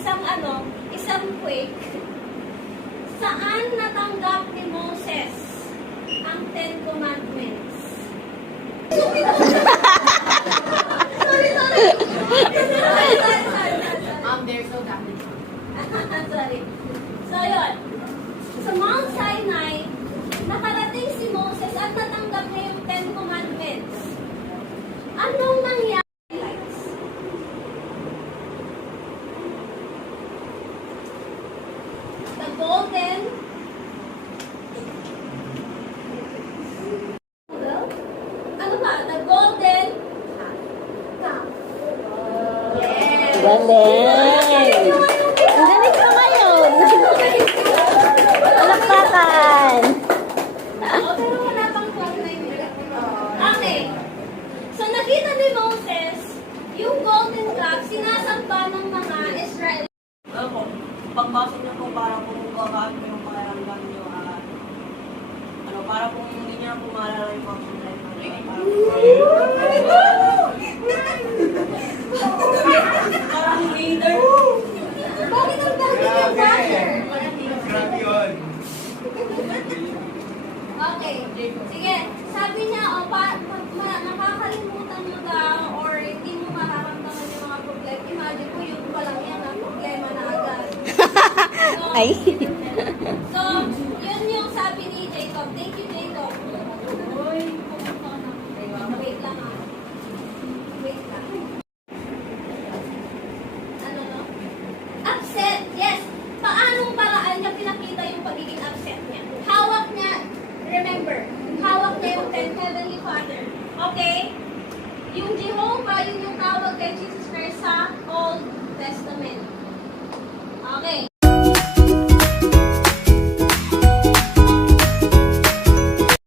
isang quake. Saan natanggap ni Moses ang Ten Commandments? Sorry. There's no Catholic. Sorry. So, yun. Sa Mount Sinai, nakarating si Moses at natanggap niya yung Ten Commandments. Anong nangyari? The golden ano ba? The golden calf. Yes. Galing! Ang galing pa ngayon! Palakpakan! Oo, pero wala pang clock na yun. Okay. So, nakita ni Moses yung golden calf sinasamba ng mga Israel. Ako, pagbasa niyo po para po kakaat mo yung pakiramdam niyo, para po hindi niya po maalala yung function life parang leader. Bakit ang dami ng water? Grabe yun. Okay. Sige. Sabi niya, nakakalimutan mo daw or hindi mo mararamdaman yung mga problema. Imagine mo yung palang yan ang problema na agad. So, Ay! So, yun yung sabi ni Jacob. Thank you, Jacob. Wait lang ah. Wait lang. Ano no? Upset, yes. Paanong paraan niya pinakita yung pagiging upset niya? Hawak niya, remember, hawak niya yung Ten Heavenly Father. Okay? Yung Jehovah, yun yung tawag kay Jesus Christ sa Old Testament. Okay.